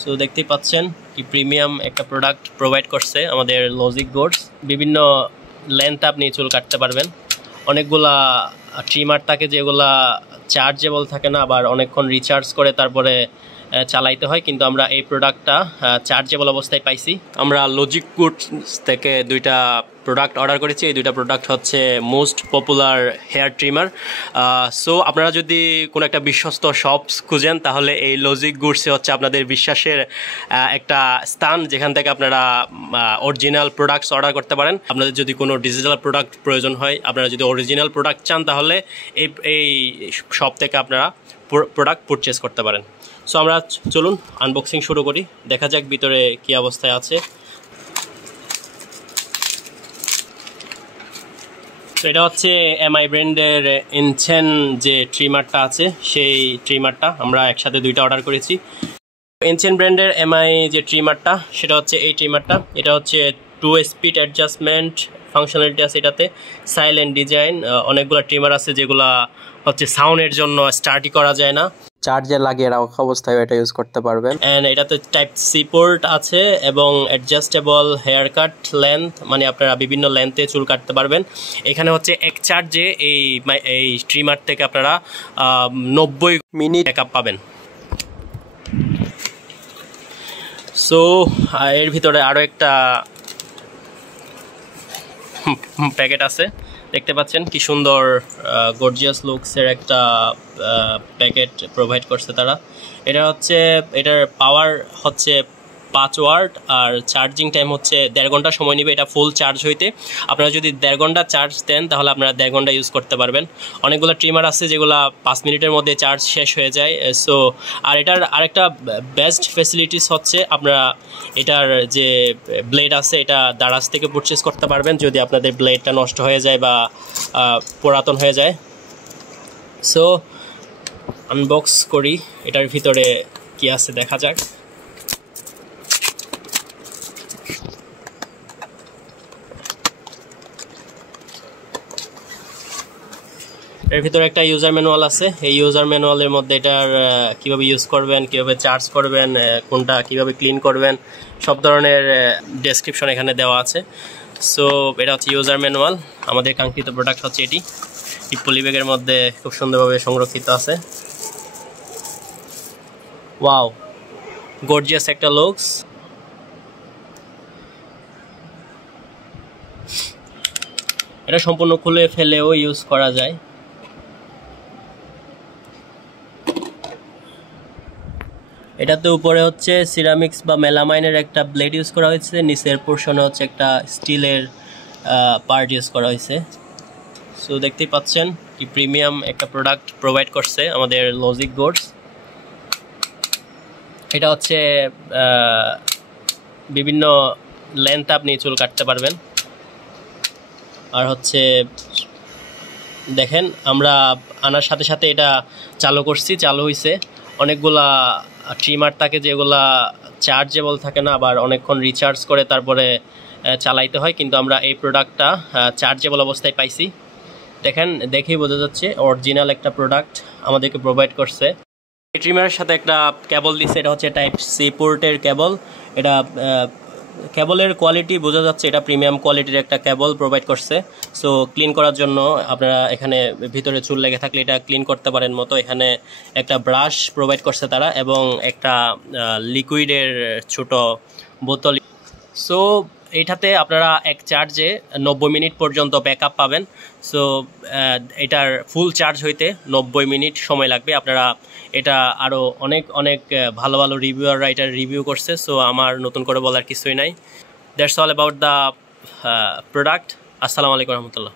So দেখতেই পাচ্ছেন কি প্রিমিয়াম একটা প্রোডাক্ট প্রোভাইড করছে আমাদের লজিক গোডস। বিভিন্ন লেন্থ আপনি চুল কাটতে পারবেন। অনেকগুলা ট্রিমার থাকে যেগুলা চার্জেবল থাকে না, আবার অনেকক্ষণ রিচার্জ করে তারপরে চালাইতে হয়, কিন্তু আমরা এই প্রোডাক্টটা চার্জেবল অবস্থায় পাইছি। আমরা লজিক গুডস থেকে দুইটা প্রোডাক্ট অর্ডার করেছি। এই দুইটা প্রোডাক্ট হচ্ছে most popular hair trimmer. So আপনারা যদি কোনো একটা বিশ্বস্ত শপস খুঁজেন তাহলে এই লজিক গুডসে হচ্ছে আপনাদের বিশ্বাসের একটা স্থান, যেখান থেকে আপনারা অরিজিনাল প্রোডাক্টস অর্ডার করতে পারেন। আপনাদের যদি কোনো ডিজিটাল প্রোডাক্ট প্রয়োজন হয়, আপনারা যদি অরিজিনাল প্রোডাক্ট চান, তাহলে এই শপ থেকে আপনারা প্রোডাক্ট পারচেজ করতে পারেন। সো আমরা চলুন আনবক্সিং শুরু করি, দেখা যাক ভিতরে কি অবস্থায় আছে। তো এটা হচ্ছে এমআই ব্র্যান্ডের ইনচেন যে ট্রিমারটা আছে, সেই ট্রিমারটা আমরা একসাথে দুইটা অর্ডার করেছি। ইনচেন ব্র্যান্ডের এমআই যে ট্রিমারটা, সেটা হচ্ছে এই ট্রিমারটা। এটা হচ্ছে 2 স্পিড অ্যাডজাস্টমেন্ট ফাংশনালিটি আছে এটাতে, সাইলেন্ট ডিজাইন। অনেকগুলো ট্রিমার আছে যেগুলা হচ্ছে সাউন্ডের জন্য স্টার্টই করা যায় না, চার্জে লাগিয়ে রাখা অবস্থায় এটা ইউজ করতে পারবেন। এন্ড এটাতে টাইপ সি পোর্ট আছে এবং অ্যাডজাস্টেবল হেয়ার কাট লেন্থ, মানে আপনারা বিভিন্ন লেন্থে চুল কাটতে পারবেন। এখানে হচ্ছে এক চার্জে এই ট্রিমার থেকে আপনারা 90 মিনিট ব্যাকআপ পাবেন। সো এর ভিতরে আরও একটা প্যাকেট আছে, দেখতে পাচ্ছেন কি সুন্দর গর্জিয়াস লুকসের একটা প্যাকেট প্রোভাইড করছে তারা। এটার পাওয়ার হচ্ছে 5 ওয়াট আর চার্জিং টাইম হচ্ছে 1.5 ঘন্টা সময় নেবে এটা ফুল চার্জ হইতে। আপনারা যদি 1.5 ঘন্টা চার্জ দেন তাহলে আপনারা 1.5 ঘন্টা ইউজ করতে পারবেন। অনেকগুলো ট্রিমার আছে যেগুলো 5 মিনিটের মধ্যে চার্জ শেষ হয়ে যায়। সো আর এটার আরেকটা বেস্ট ফ্যাসিলিটিস হচ্ছে আপনারা এটার যে ব্লেড আছে এটা দারাজ থেকে পারচেজ করতে পারবেন যদি আপনাদের ব্লেডটা নষ্ট হয়ে যায় বা পুরাতন হয়ে যায়। সো আনবক্স করি, এটার ভিতরে কি আছে দেখা যাক। এর ভিতরে একটা ইউজার ম্যানুয়াল আছে। এই ইউজার ম্যানুয়ালের মধ্যে এটার কিভাবে ইউজ করবেন, কিভাবে চার্জ করবেন, কোনটা কিভাবে ক্লিন করবেন, সব ধরনের ডেসক্রিপশন এখানে দেওয়া আছে। সো এটা হচ্ছে ইউজার ম্যানুয়াল। আমাদের কাঙ্ক্ষিত প্রোডাক্ট হচ্ছে এটি। এই পলি ব্যাগের মধ্যে খুব সুন্দরভাবে সংরক্ষিত আছে। ওয়াও, গর্জিয়াস একটা লুকস। এটা সম্পূর্ণ খুলে ফেলেও ইউজ করা যায়। এটাতে উপরে হচ্ছে সিরামিক্স বা মেলামাইনের একটা ব্লেড ইউজ করা হয়েছে, নিচের পোর্শনে হচ্ছে একটা স্টিলের পার্ট ইউজ করা হয়েছে। সো দেখতেই পাচ্ছেন কি প্রিমিয়াম একটা প্রোডাক্ট প্রোভাইড করছে আমাদের লজিক গোডস। এটা হচ্ছে বিভিন্ন লেন্থ আপনি চুল কাটতে পারবেন। আর হচ্ছে দেখেন আমরা আনার সাথে সাথে এটা চালু করছি, চালু হয়েছে। অনেকগুলা ট্রিমার থাকে যেগুলা চার্জেবল থাকে না, আবার অনেকক্ষণ রিচার্জ করে তারপরে চালাইতে হয়, কিন্তু আমরা এই প্রোডাক্টটা চার্জেবল অবস্থায় পাইছি। দেখেন, দেখেই বোঝা যাচ্ছে অরিজিনাল একটা প্রোডাক্ট আমাদেরকে প্রোভাইড করছে। এই ট্রিমারের সাথে একটা কেবল দিচ্ছে, এটা হচ্ছে টাইপ সি পোর্টের কেবল। এটা কেবলের কোয়ালিটি বোঝা যাচ্ছে এটা প্রিমিয়াম কোয়ালিটির একটা কেবল প্রোভাইড করছে। সো ক্লিন করার জন্য আপনারা এখানে ভিতরে চুল লেগে থাকলে এটা ক্লিন করতে পারেন মতো এখানে একটা ব্রাশ প্রোভাইড করছে তারা, এবং একটা লিকুইডের ছোট বোতল। সো এইটাতে আপনারা এক চার্জে 90 মিনিট পর্যন্ত ব্যাকআপ পাবেন। সো এটার ফুল চার্জ হইতে 90 মিনিট সময় লাগবে। আপনারা এটা আরও অনেক ভালো ভালো রিভিউয়াররা এটার রিভিউ করছে। সো আমার নতুন করে বলার কিছুই নাই। That's all about the product. আসসালামু আলাইকুম রহমতুল্লাহ।